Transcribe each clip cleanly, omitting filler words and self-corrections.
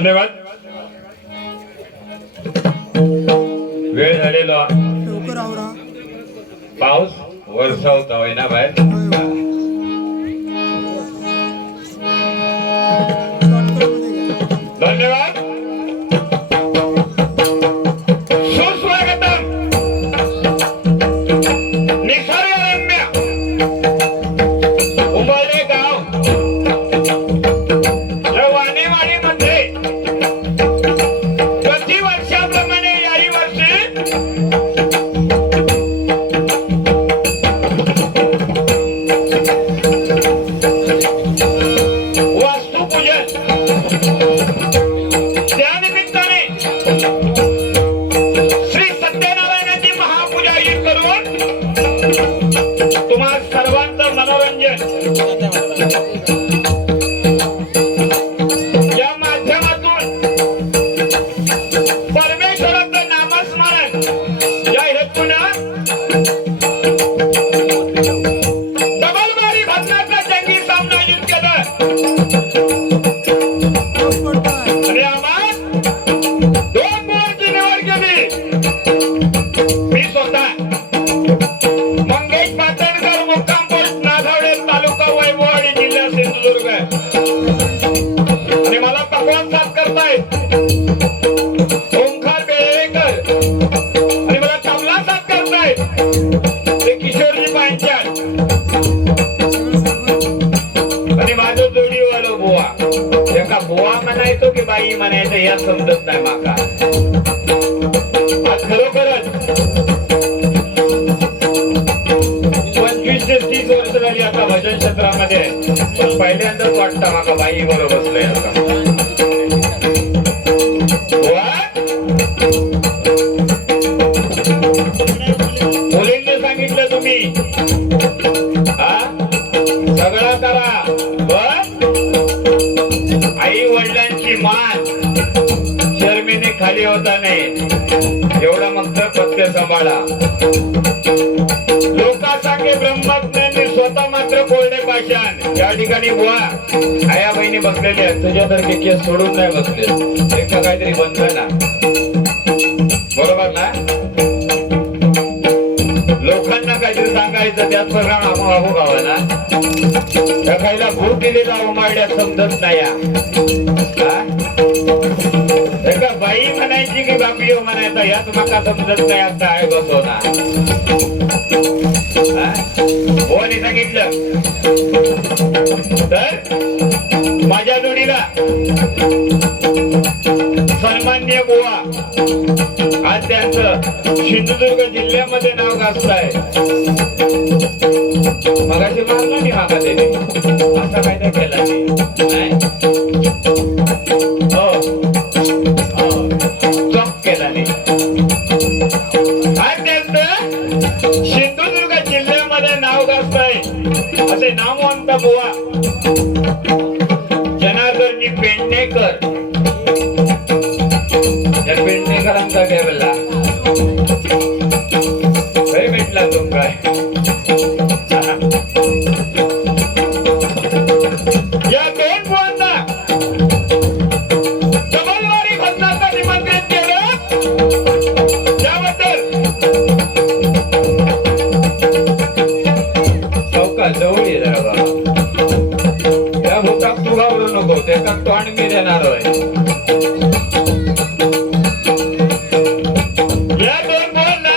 धन्यवाद. वेळ झालेला पाऊस वरसावता होय ना बाहेर. धन्यवाद. सुस्वागतम निसर्गरम्य उंबरडे गाव वाणेवाडीमध्ये प्रतिवर्षाप्रमाणे याही वर्षी वास्तुपूजन त्यानिमित्ताने श्री सत्यनारायणाची महापूजा ही करून तुम्हा सर्वांचं मनोरंजन या माध्यमातून परमेश्वराचं नामस्मरण या हेतूनं डबलबारी भजनाचा जंगी सामना आयोजित केला आणि आम्हाला 2 मुलांची निवड केली. मी स्वतः मंगेश पाटणकर मुक्काम पोस्ट नागावडे तालुका वैभववाडी जिल्हा सिंधुदुर्ग आणि मला पकवान साथ करतायत ओंकार बेळेकर आणि मला तबला साथ करतायत ते किशोरजी पांचाळ आणि माझं जोडीवालं बुवा. एका बुवा म्हणायचो की बाई म्हणायचं या समजत नाही माका. आज खरोखरच 25 ते 30 वर्ष झाली आता भजन क्षेत्रामध्ये, पण पहिल्यांदाच वाटतं माका बाई बरोबर बसलोय आता. मुलींनी सांगितलं तुम्ही सगळं करा, पण आई वडिलांची मान शर्मीने खाली होता नाही एवढा मग पथ्य सांभाळा. लोका सांगे ब्रह्मज्ञानी स्वतः मात्र कोरडे पाषाण. या ठिकाणी बुवा आया बहिणी बसलेले आहेत, तुझ्यासारखे केस सोडून नाही बसले. एक काहीतरी बंधन ना, बरोबर ना. लोकांना काहीतरी सांगायचं त्याच प्रकारे आपण गावा ना. खायला भूक दिलेला उमाड्यात समजत नाही. एका बाई म्हणायची की बापी म्हणायचा याच माका समजत नाही. आता आहे बसो ना. कोणी सांगितलं तर माझ्या जोडीला सन्मान्य बुवा आज त्यांचं सिंधुदुर्ग जिल्ह्यामध्ये नाव गाजताय. मगाशी मारला नाही मागा त्याने असा कायदा केला नाही. हो चॉक केला नाही. आज त्यांचं सिंधुदुर्ग जिल्ह्यामध्ये नाव गाजताय असे नामवंत बुवा जनार्दनजी पेडणेकर. या पेडणेकरांचा टेबलला भेटला तुम काय. या 2 बुवांना डबलवारी भजनाचं निमंत्रित केलं त्याबद्दल चौका जवळ ये जरा बाबा. त्या भूताक तू घाबरू नको, त्याचा तोंड मी देणार आहे. या 2 बुवांना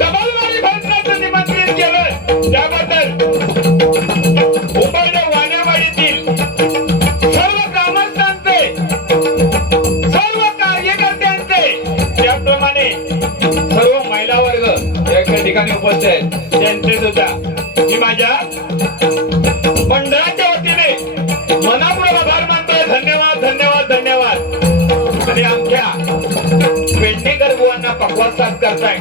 डबलवारी भजनाचं निमंत्रित केलं त्याबद्दल उंबरडे वाणेवाडीतील सर्व ग्रामस्थांचे सर्व कार्यकर्त्यांचे त्याप्रमाणे सर्व महिला वर्ग एका ठिकाणी उपस्थित आहेत त्यांचे सुद्धा मी माझ्या मंडळाच्या वतीने मनापूर्वक आभार मानतोय. धन्यवाद धन्यवाद धन्यवाद. आणि आमच्या पेडणेकर बुवांना पकवान साथ करताय.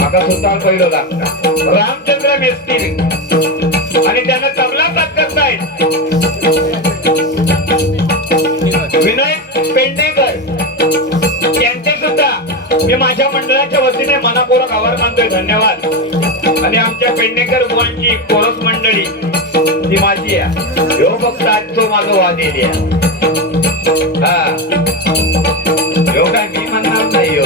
माका सुतार पहिलं लागतं रामचंद्र मेस्त्री आणि त्यांना तबला साथ करतायत विनय पेडणेकर. त्यांचे सुद्धा मी माझ्या मंडळाच्या वतीने मनापूर्वक आभार मानतोय. धन्यवाद. आणि आमच्या पेडणेकर बुवांची कोरस मंडळी ती माझी आहे. ह्यो फक्त आज तो माझा वादेली आहे. हा ह्यो काय मी म्हणणार नाही. ह्यो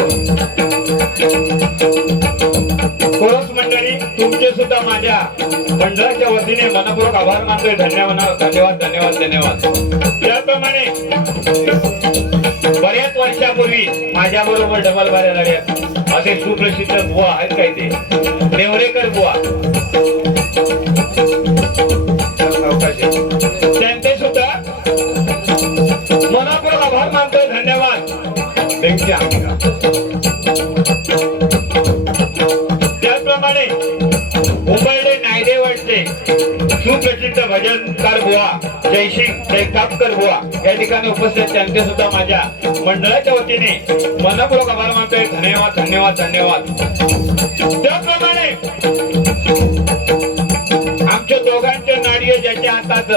कोरस मंडळी तुमचे सुद्धा माझ्या मंडळाच्या वतीने मनपूर्वक आभार मानतोय. धन्यवाद धन्यवाद धन्यवाद धन्यवाद. त्याप्रमाणे बऱ्याच वर्षापूर्वी माझ्या बरोबर डबल बाऱ्या झाल्या असे सुप्रसिद्ध बुवा आहेत काय ते नेवरेकर बुवा. त्यांचे सुद्धा मनपूर्वक आभार मानतोय. धन्यवाद. त्याचप्रमाणे मुंबईले नायदेवाडचे सुप्रसिद्ध भजनकार बुवा जयसिंग जयकापकर बुवा या ठिकाणी उपस्थित त्यांचे सुद्धा माझ्या मंडळाच्या वतीने मनपूर्वक आभार मानतोय. धन्यवाद धन्यवाद धन्यवाद. त्याप्रमाणे आमच्या दोघांचे नाडी ज्याच्या हातात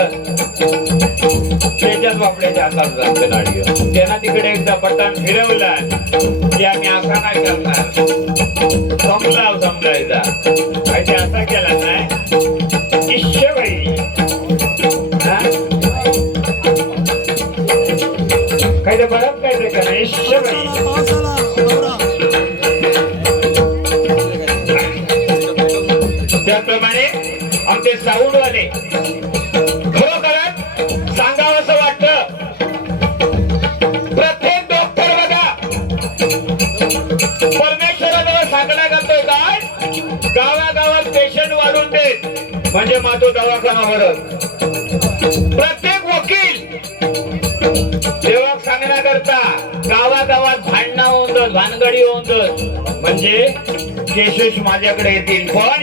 त्याच्याच बापड्याच्या हातात जातं नाडी. त्यांना तिकडे एकदा पट्टान फिरवला की आम्ही असा नाही करणार. समजायचा काय ते असा केला नाही. ईश्वरी काय ते बरं काय ते का ईश्वरी. त्याप्रमाणे आमचे साऊंडवाले खरोखरच सांगावं असं वाटतं. प्रत्येक डॉक्टर बघा परमेश्वराजवळ सांगण्या करतोय काय गावागावात पेशंट वाढून देत म्हणजे माझा दवाखाना भरत. प्रत्येक वकील देवाक सांगण्या करता गावागावात भांडणं होऊन जात भानगडी होऊन जात म्हणजे केसेस माझ्याकडे येतील. पण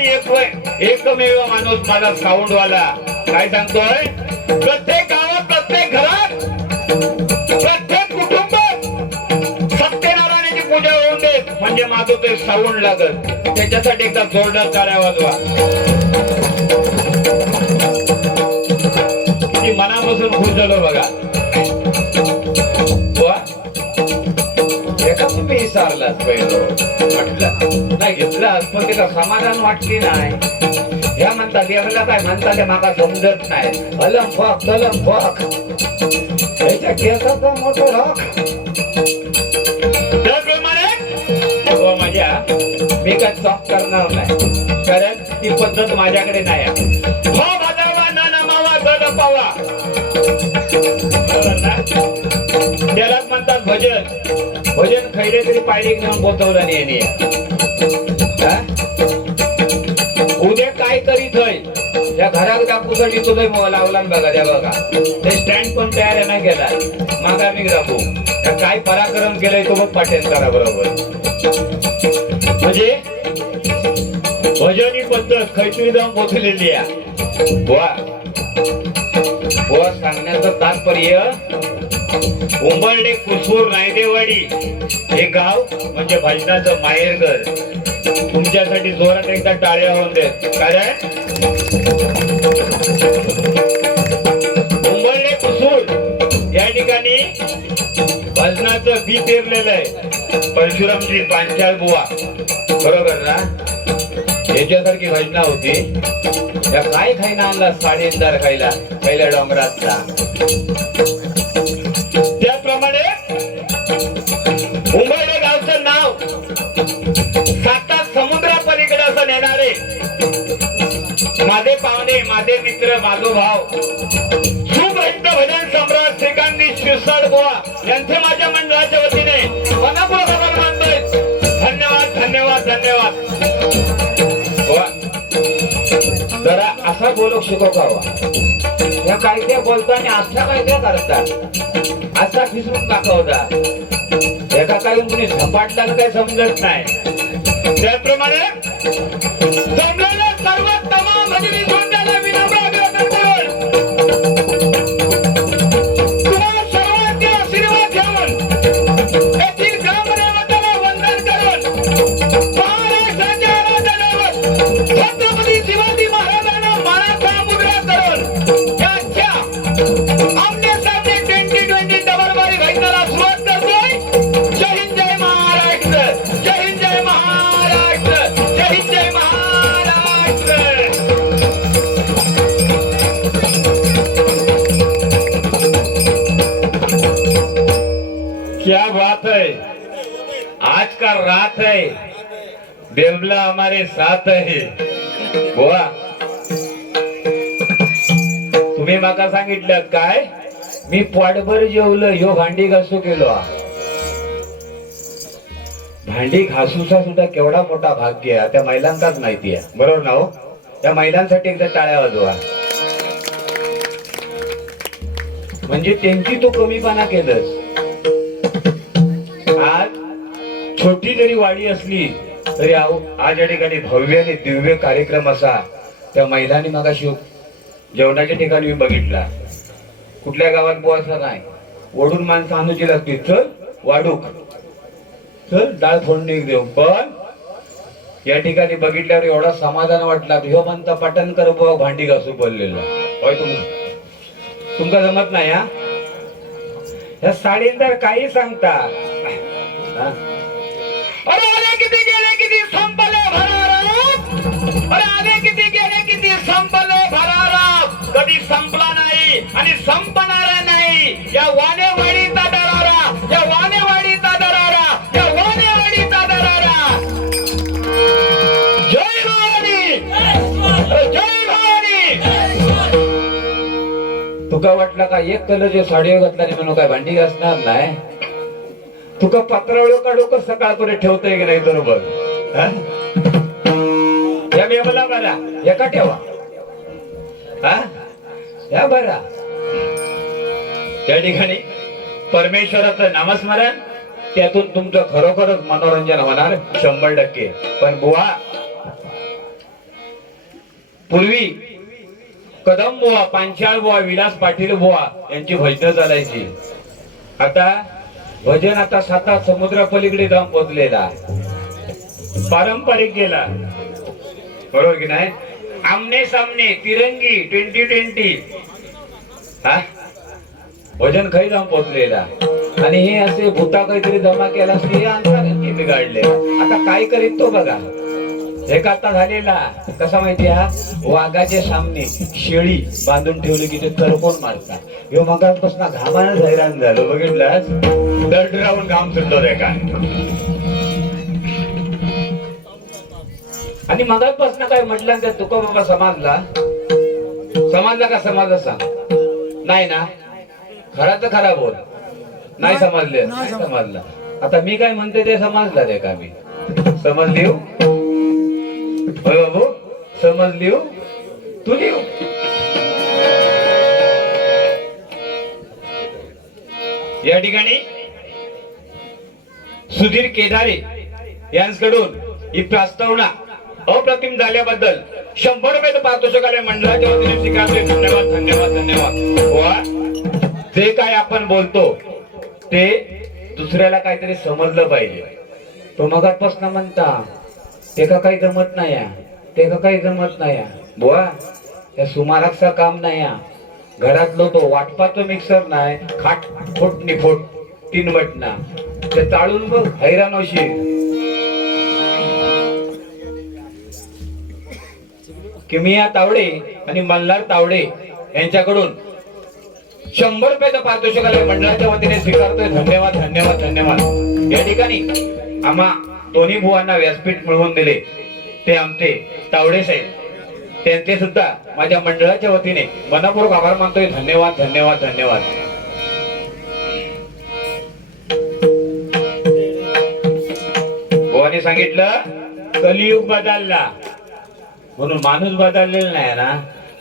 एकमेव माणूस माझा साऊंडवाला काय सांगतोय प्रत्येक गावात प्रत्येक घरात प्रत्येक कुटुंबात सत्यनारायणाची पूजा होऊन देत म्हणजे माझं ते साऊंड लागत. त्याच्यासाठी एकदा जोरदार टाळ्या वाजवा. किती मनापासून खुश झालो बघा. एका तुम्ही विचारलाच पहिलं म्हटलं नाही घेतलास पण त्याला समाधान वाटली नाही. ह्या म्हणतात याला काय म्हणतात ते माका समजत नाही. अलम फक त्याच्या केसाचा मोठं हक. त्याप्रमाणे माझ्या मी काय चॉक करणार नाही कारण ती पद्धत माझ्याकडे नाही. हो भाजावा ना नमावा दड पावा त्यालाच म्हणतात भजन. भजन खैरे तरी पायरी घेऊन बोतवलं नाही. उद्या काय करीत होय त्या घरात दाखवूसाठी तुझं लावला बघा. त्या बघा ते स्टँड पण तयार नाही केला. मागा मी दाखवू त्या काय पराक्रम केलाय तो बघ पाठेन करा बरोबर. म्हणजे भजन ही पद्धत खैतरी जाऊन पोचलेली आहे. बुवा बुवा सांगण्याचं तात्पर्य उंबरडे कुसूर नायदेवाडी हे गाव म्हणजे भजनाचं माहेरघर. तुमच्यासाठी जोरात एकदा टाळ्या होऊन देत कारण उंबरडे कुसूर या ठिकाणी भजनाचं बी पेरलेलं आहे. परशुरामजी पांचाळ बुवा बरोबर ना. याच्यासारखी भजना होती. या काय खायला आणला साडेदार खायला पहिल्या डोंगरातला. त्याप्रमाणे उंबरडे गावचं नाव साता समुद्रा पलीकडे असं नेणारे माझे पाहुणे माझे मित्र माझो भाव सुप्रसिद्ध भजन सम्राट श्रीकांत शिरसाट बुवा यांचे माझ्या मंडळाच्या वतीने मनपूर्वक आभार मानतोय. धन्यवाद धन्यवाद धन्यवाद. जरा असा बोलू शिकव का या काय ते बोलताना असा काय ते करतात असा फिसरून दाखवता. एका काही कुणी झपाटला काही समजत नाही. त्याप्रमाणे जमलेल्या सर्व तमाम भजनी जोडण्याला विनम्र अभिवादन करून तुम्हाला सर्वांचे आशीर्वाद घेऊन येथील ग्रामदेवताला वंदन करून महाराष्ट्राच्या आराधनावर छत्रपती शिवाजी महाराजांना मानाचा मुद्रा करून याच्या आमने सामने 2020 डबलबारी भजनाला सुरुवात करतोय. जय हिंद जय महाराष्ट्र. जय हिंद जय महाराष्ट्र. जय हिंद जय महाराष्ट्र. का रात है, देवला हमारे साथ है. बुवा तुम्ही माका सांगितलं काय, मी पोटभर जेवलं, ह्यो भांडी घासू केलो. भांडी घासूचा सुद्धा केवढा मोठा भाग्य आहे त्या महिलांचाच माहिती आहे, बरोबर ना हो? त्या महिलांसाठी एकदा टाळ्या वाजवा. म्हणजे त्यांची तो कमीपणा केलंस. आज छोटी जरी वाडी असली तरी आज या ठिकाणी भव्य आणि दिव्य कार्यक्रम असा त्या महिलांनी मगाशी जेवणाच्या ठिकाणी मी बघितला. कुठल्या गावात बोवायचा नाही, ओढून माणसं आणूची लागतील, चल वाढूक, चल डाळ फोडणी देऊ. पण या ठिकाणी बघितल्यावर एवढा समाधान वाटला, ह्यो म्हणता पटन कर बुवा भांडी घासू बोललेला. होय तुमका जमत नाही हा? या साडींतर काही सांगता. अरे आले किती गेले किती संपले भराराम, अरे आले किती गेले किती संपले भराराम, कधी संपला नाही आणि संपणार नाही. या वानेवाडीचा दरारा, या वानेवाडीचा दरारा, या वानेवाडीचा दरारा. जय भवानी, जय भवानी. तुका वाटलं का एक कलरची साडी घातला आणि म्हणून काय भांडी घासणार नाही? तुका पत्रावळ काढू का सकाळपर्यंत ठेवतोय की नाही बरोबर? या बेमला बरा एका ठेवा, या बरा. त्या ठिकाणी परमेश्वराचं नामस्मरण, त्यातून तुमचं खरोखरच मनोरंजन होणार 100%. पण बुवा पूर्वी कदम बुवा, पांचाळ बुवा, विलास पाटील बुवा यांची भजनं चालायची. आता भजन आता 7 समुद्रा पलीकडे जाऊन पोचलेला, पारंपरिक गेला, बरोबर की नाही? आमने सामने तिरंगी 2020 हा भजन खाई जाऊन पोचलेला. आणि हे असे भूता काहीतरी जमा केला असते अंतरांनी बिघडले. आता काय करीत तो बघा. एक आता झालेला कसा माहिती हा, वाघाच्या सामने शेळी बांधून ठेवली की ते तरकोन मारता. ह्यो मगापासून घामानं हैराण झालो, बघितलास? दर्द राहून घाम सुटतो रे का. आणि मगापासून काय म्हटलं त्या तुका बाबा समाजला का समाज सांग नाही ना? खरा तर खरा बोल. नाही समजले, नाही समजला. आता मी काय म्हणते ते समजला रे का? मी समजली हो बाबू, समजली हो तू लिहू. या ठिकाणी सुधीर केदारे यांच्याकडून ही प्रस्तावना अप्रतिम झाल्याबद्दल 100 रुपये पारितोषिकालय मंडळाच्या वतीने स्वीकारले. धन्यवाद धन्यवाद धन्यवाद. जे काय आपण बोलतो ते दुसऱ्याला काहीतरी समजलं पाहिजे. तो मगापासून म्हणता ते का काही जमत नाही, ते का काही जमत नाही. बुवा या सुमाराचं काम नाही. घरातलो तो वाटपाचं मिक्सर नाही, खाट फोट निफोट 3 बटना ते चाळून बघ हैराण होशील. किमिया तावडे आणि मल्हार तावडे यांच्याकडून 100 रुपयाचं पारितोषिकालय मंडळाच्या वतीने स्वीकारतोय. धन्यवाद धन्यवाद धन्यवाद. या ठिकाणी आम्हा दोन्ही बुवांना व्यासपीठ मिळवून दिले ते आमचे तावडे साहेब, त्यांचे सुद्धा माझ्या मंडळाच्या वतीने मनपूर्वक आभार मानतोय. धन्यवाद धन्यवाद धन्यवाद. बुवाने सांगितलं कलियुग बदलला म्हणून माणूस बदललेला नाही ना.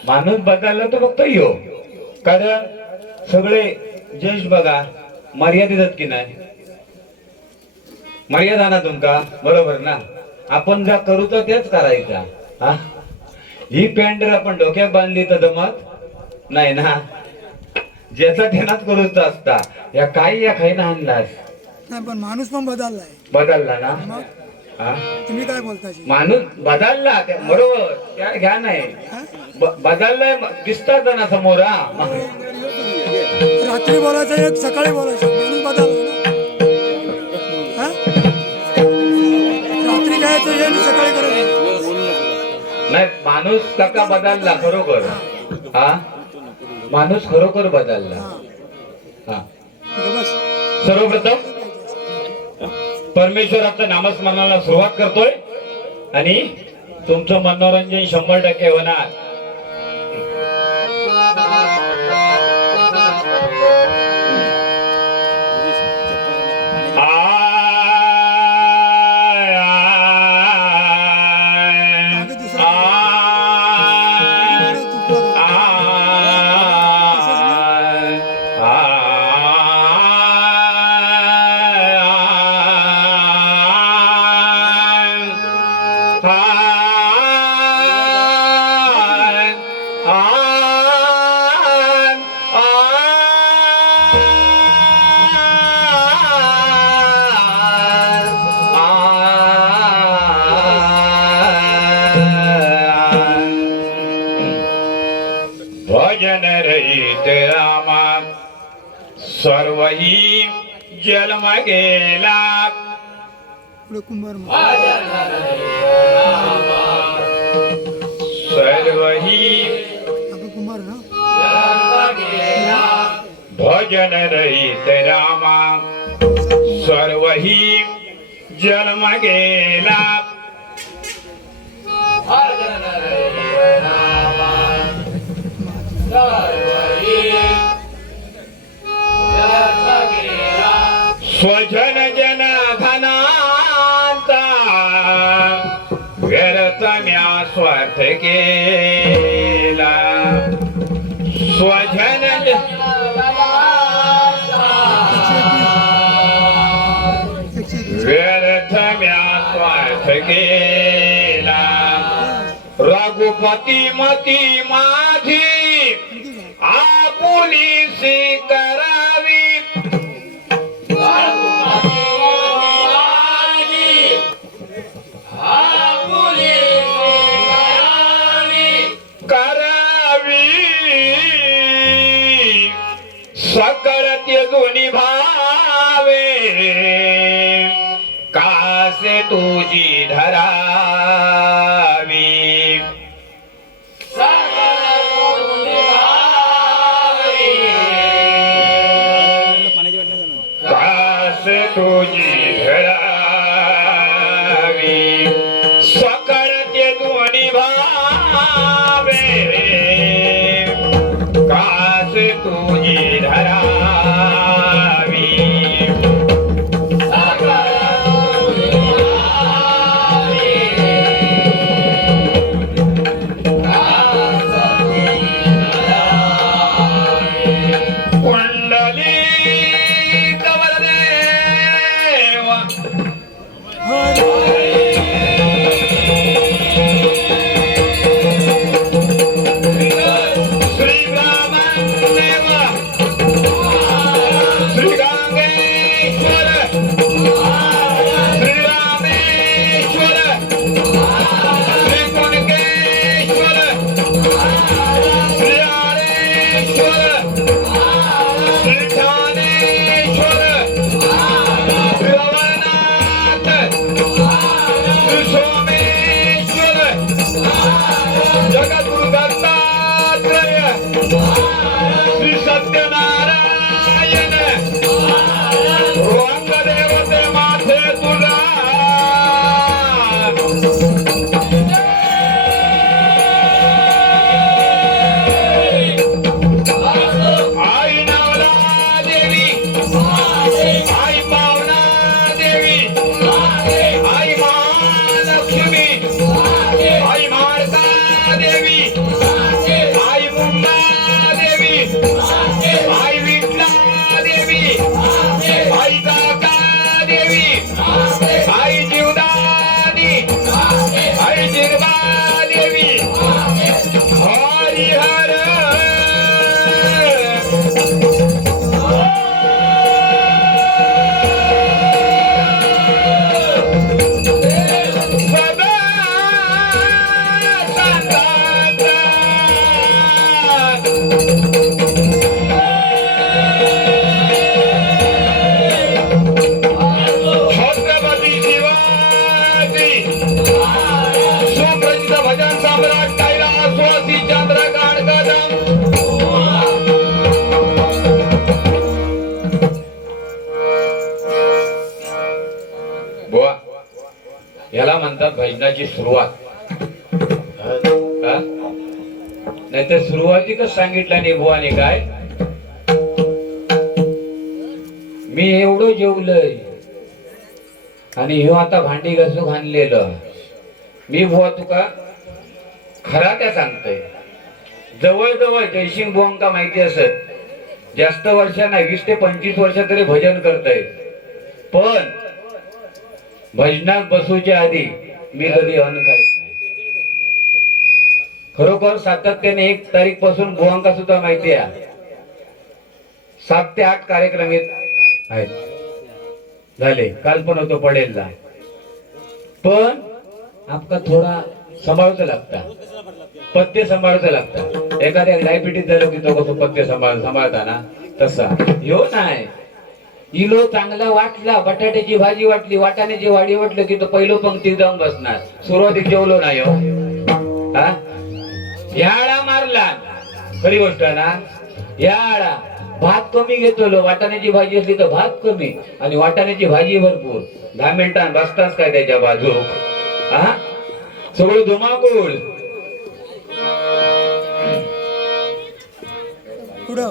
माणूस बदलला तो फक्त यो, कारण सगळे जज बघा मर्यादित की नाही. मर्यादा ना तुमका, बरोबर ना? आपण ज्या करू तर तेच करायचा. हा ही पॅन्ट जर आपण डोक्यात बांधली तर जमत नाही ना. ज्याचा तेनाच करूच असता. या काही या खाईना आणलास नाही, पण माणूस पण बदललाय. बदलला ना. हा तुम्ही काय बोलता? माणूस बदलला बरोबर, त्या घ्या नाही बदललाय दिसतात ना समोर. रात्री बोलायचं एक सकाळी बोलायचं, माणूस बदलला. रात्री काय तो हे सकाळी करायचं नाही. माणूस काका बदलला खरोखर. हा माणूस खरोखर बदलला. हा सर्वप्रथम परमेश्वराचं नामस्मरणाला सुरुवात करतोय आणि तुमचं मनोरंजन 100% होणार. भजन रहित रामा सर्वही जन्म गेला. पुढे कुंभार सर्वही आपलं कुंभार ना भजन रहित रामा सर्वही जन्म गेला. स्वजन जन धनाचा व्यर्थ म्या स्वार्थ केला. स्वजन व्यर्थ म्या स्वार्थ केला. रघुपती मती माझी आपुलीसी करावी. सकळ ते दोन्ही भावे कासे तुझी धरावी. कासे तुझी धरावी. सकळ ते दोन्ही भावे कासे तुझी धरावी. कुंडली कवरदेव श्री ब्रह्मदेव श्री गंगेश्वर श्री रामेश्वर श्री कुणकेश्वर श्री हरेश्वर याला म्हणतात भजनाची सुरुवात. नाही तर सुरुवातीकच सांगितलं नाही बुवाने काय, मी एवढं जेवलंय आणि ह्यो आता भांडी घासून आणलेलं. मी बुवा तुका खरा त्या सांगतोय. जवळजवळ जयसिंग बुवांका माहिती असत, जास्त वर्ष नाही 20 ते 25 वर्ष तरी भजन करताय. पण भजनात बसूच्या आधी मी कधी अन्न खायच नाही. खरोखर सातत्याने 1 तारीख पासून बुवांका सुद्धा माहिती आहे 7 ते 8 कार्यक्रम येत आहेत झाले. काल पण होतो पडेलला. पण आपका थोडा सांभाळचं लागता, पथ्य सांभाळचं लागतं. एखाद्या डायबिटीस झालं की तो कसं पथ्य सांभाळता ना, तसा ह्यो नाही. इलो चांगला वाटला, बटाट्याची भाजी वाटली, वाटाण्याची वाडी वाटलं की तो पहिलो पंक्तीत जाऊन बसणार. सुरुवातीक जेवलो नाही हो, ह्याळा मारला. खरी गोष्ट ना, ह्याळा भात कमी घेतलो. वाटाण्याची भाजी असली तर भात कमी आणि वाटाण्याची भाजी भरपूर. 10 मिनिटां बसताच काय त्याच्या बाजू, सगळं धुमाकूळ. पुढं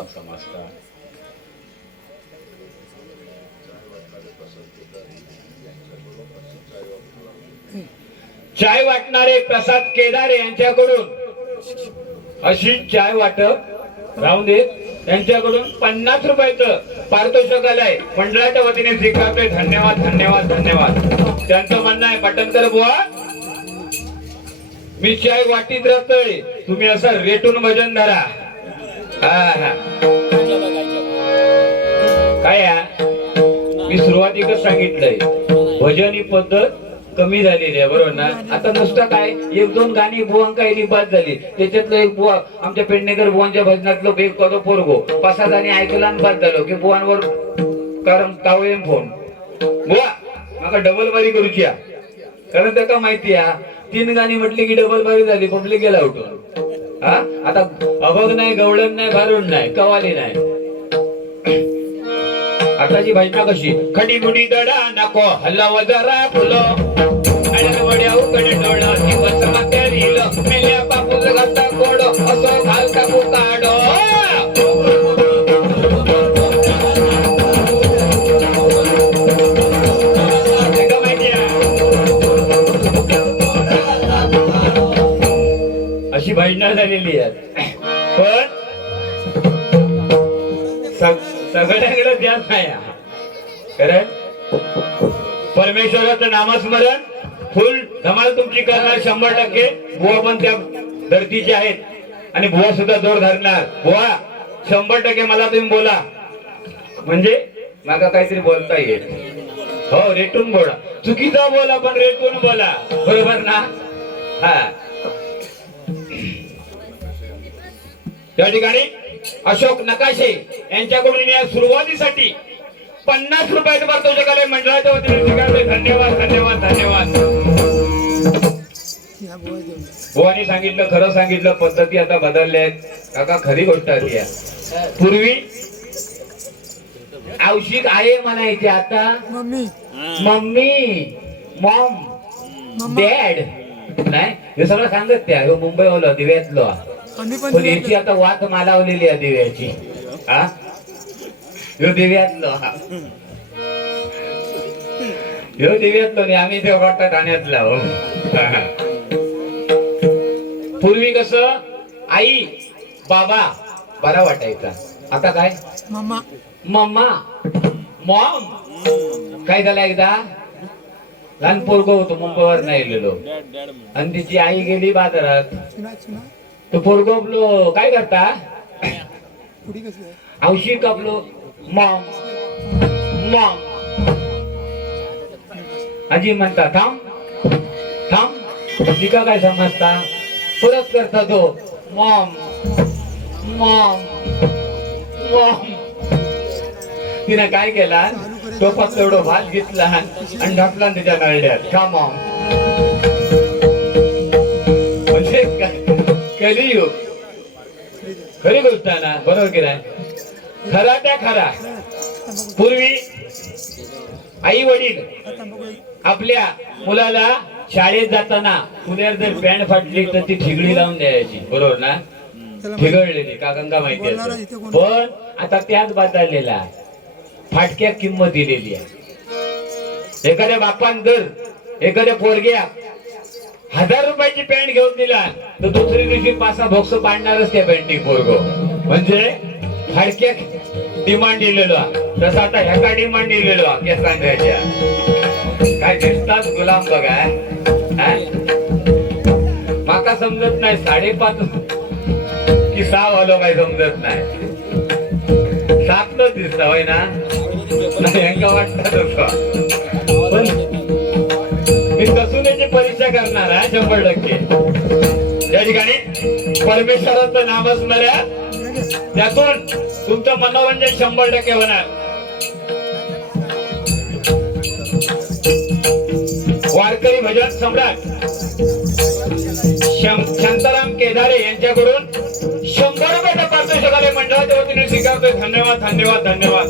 चाय वाटणारे प्रसाद केदारे यांच्याकडून अशी चाय वाटप राहून दे. त्यांच्याकडून 50 रुपयाचं पारितोषिक आलंय. मंडळाच्या वतीने स्वीकारतोय. धन्यवाद धन्यवाद धन्यवाद. त्यांचं म्हणणं आहे, पटणकर बुवा मी चाय वाटीत राहतोय, तुम्ही असं रेटून भजन धरा. काय मी सुरुवातीकच सांगितलंय, भजन ही पद्धत कमी झालेली आहे, बरोबर ना. आता नुसतं काय 1-2 गाणी बुवांका येली बाद झाली. त्याच्यातलं एक बुवा आमच्या पेडणेकर बुवांच्या भजनातलं एक करो पोरगो 5-6 गाणी ऐकला आणि बाद झालो की बुवांवर कारण तावळे फोन बुवा माका डबल बारी करूची. कारण त्याका माहिती आहे 3 गाणी म्हटली की डबल बारी झाली, पब्लिक गेला उठून. आता अभग नाही, गवळण नाही, भारुण नाही, कवाली नाही. आताची भजना कशी, खडी मुडी दडा नको हल्ला वजरा फुलो आणि वड्या उकडे डोळा दिवस माते लिहिलं मेल्या बापूस घाता कोडो असो घालता मुकाडो. अशी भजना झालेली आहे. पण सगळ्याकडे ध्यान नाही. कारण परमेश्वराचं नामस्मरण फुल धमाल तुमची करणार 100%. बुवा पण त्या धरतीचे आहेत आणि बुवा सुद्धा जोर धरणार. बुवा 100% मला तुम्ही बोला, म्हणजे मला काहीतरी बोलता येईल. हो, रेटून बोला. चुकीचा बोला पण रेटून बोला, बरोबर ना. त्या ठिकाणी अशोक नकाशे यांच्याकडून या सुरुवातीसाठी 50 रुपयाचं पारितोषिक आलंय. मंडळाच्या वतीने स्वीकारले. धन्यवाद धन्यवाद धन्यवाद. बुवानी सांगितलं, खरं सांगितलं, पद्धती आता बदलल्या आहेत. काका खरी गोष्ट आहे. पूर्वी औषिक आहे म्हणायचे, आता मम्मी मम्मी मॉम डॅड नाही. हे सगळं सांगत त्या मुंबईवाला दिव्यातलं. पण याची आता वाट मालावलेली आहे दिव्याची. ह्यो दिव्यातलो नाही, आम्ही ते वाटतं ठाण्यातला. पूर्वी कसं आई बाबा बरा वाटायचा. आता काय मम्मा मम्मा मॉम. काय झालं, एकदा लहान पोरगो होतो मुंबईवर नाही गेलेलो आणि तिची आई गेली बाजारात. तो पोरगो आपलो काय करता, औषध आपलो मॉम मॉम. आजी म्हणता थांब थांब. तिका काय समजता, परत करता तो मॉम मॉम मॉम. तिने काय केला, टोपात तेवढं भात घेतला आणि ढापला तिच्या नळड्यात. का मॉम म्हणजे कलियुग. खरी गोष्ट ना, बरोबर की नाही. खरा त्या खरा. पूर्वी आई वडील आपल्या मुलाला शाळेत जाताना पुण्यात जर पॅन्ट फाटली तर ती ठिगडी लावून द्यायची, बरोबर ना? ठिगळलेली का गंगा माहिती आहे. पण आता त्याच बदललेला फाटक्या किंमत दिलेली आहे. एखाद्या बापान जर एखाद्या पोरग्या 1000 रुपयाची पॅन्ट घेऊन दिला तर दुसरी दिवशी 5-6 बॉक्स पाडणारच त्या पॅन्टी पोरगो. म्हणजे फाटक्या डिमांड दिलेलो. तसं आता ह्याका डिमांड दिलेलो केसांच्या. काय दिसतात गुलाम बघा. माका समजत नाही 5.5 की 6 वालो काय समजत नाही. 7 दिसत होय ना. नाही यांका वाटत तसं. पण मी कसून परीक्षा करणार आहे 100%. या ठिकाणी परमेश्वराचं नामस्मरण त्यातून तुमचं मनोरंजन 100% होणार. वारकरी भजन सम्राट शांताराम केदारे यांच्याकडून 100 रुपये पारितोषिक मंडळाच्या वतीने स्वीकारतोय. धन्यवाद धन्यवाद धन्यवाद.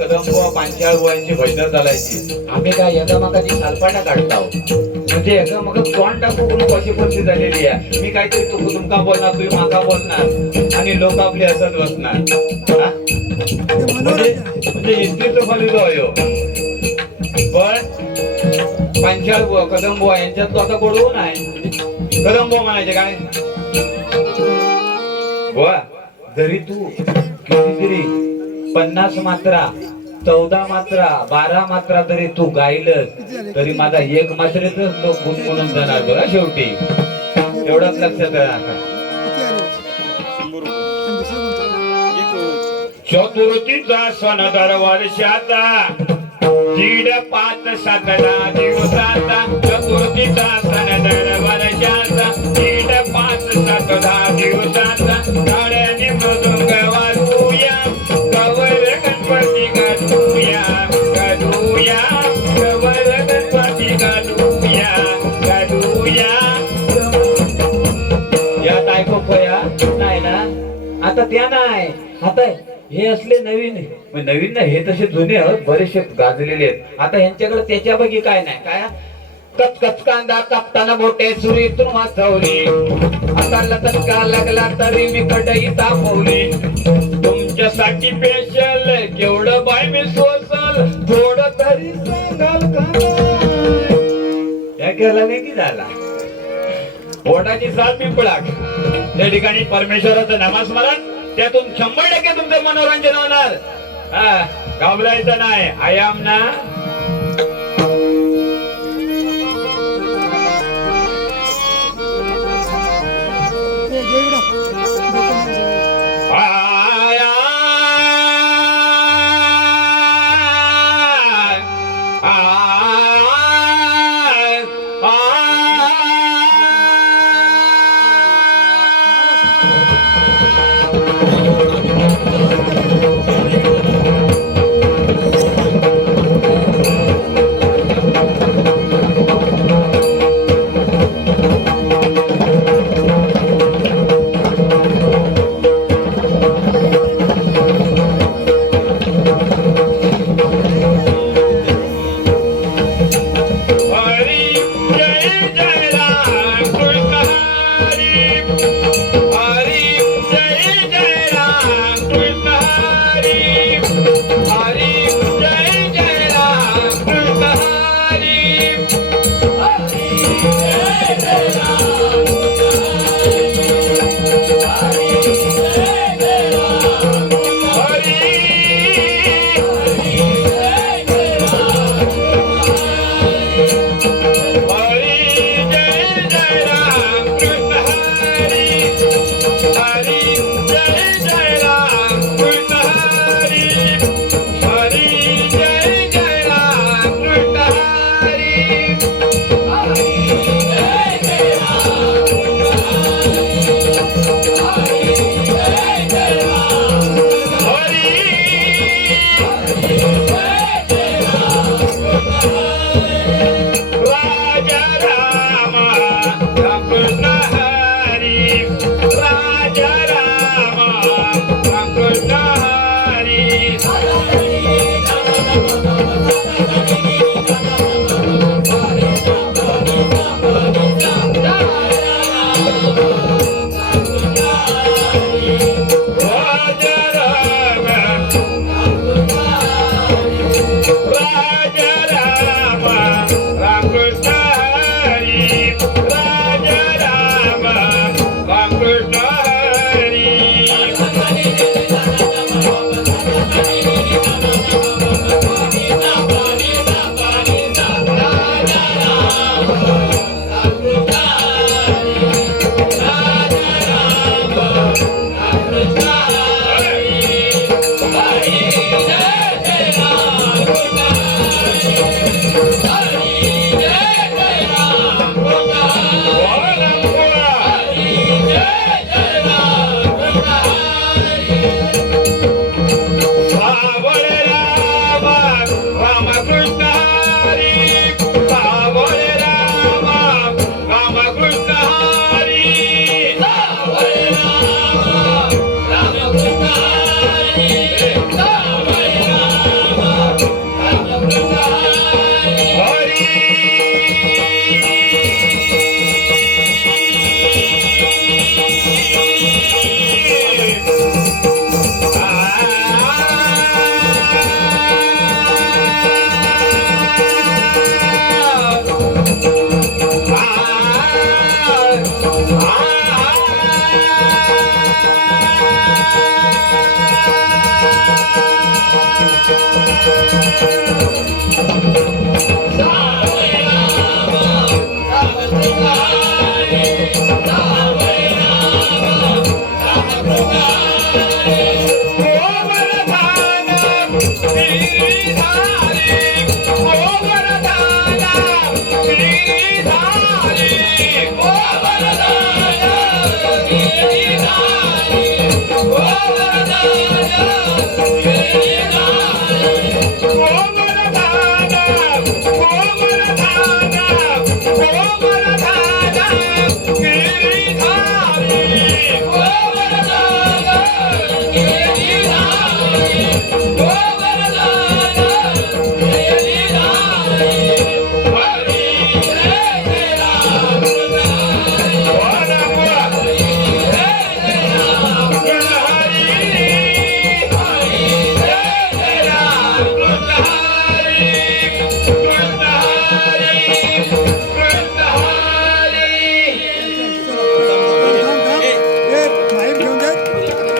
कदम बुवा 5-4 बुवांची भजनं चालायची. आम्ही काय एकामेकाची सालपाटा काढतो म्हणजे एकामेक तोंड टाकू कशी परिस्थिती झालेली आहे. मी काहीतरी तुमका बोलणार तुम्ही माका बोलणार आणि लोक आपले असत बसणार. म्हणजे इस्त्रीचं फलित होय. पण 5-4 बुवा कदम बुवा यांच्यात तो आता गोडवून आहे. कदम बुवा म्हणायचे काय बुवा जरी तू कितीतरी 50 मात्रा 14 मात्रा 12 मात्रा जरी तू गायलस तरी माझा 1 मात्रेतच लोक गुणगुणून जाणार बघा शेवटी. एवढंच लक्षात राहा. चतुर्थीचा सण दर वर्षाचा 5-7 दिवसाचा. चतुर्थीचा सण दर वर्षाचा 5-7 दिवसाचा. गाड्याने मृदुंग वाजूया गवर गणपती गाजूया गाजूया गवर गणपती गाजूया गाजूया. यात ऐकूया नाही ना. आता त्या नाही. आता हे असले नवीन नवीन नाही हे तसे जुने आहोत बरेचसे गाजलेले आहेत. आता ह्यांच्याकडे त्याच्यापैकी काय नाही. काय कचकच कांदा कापताना मोठे सुरीतून वाचवली. आता लटका लागला तरी मी कढई तापवली. तुमच्यासाठी स्पेशल केवढं बाय मी सोसल थोडं तरी सांगाल का. त्या केला नाही की झाला पोटाची साथ पिंपळाट. त्या ठिकाणी परमेश्वराचं नामस्मरण त्यातून 100% तुमचं मनोरंजन होणार. घाबरायचं नाही. आयाम ना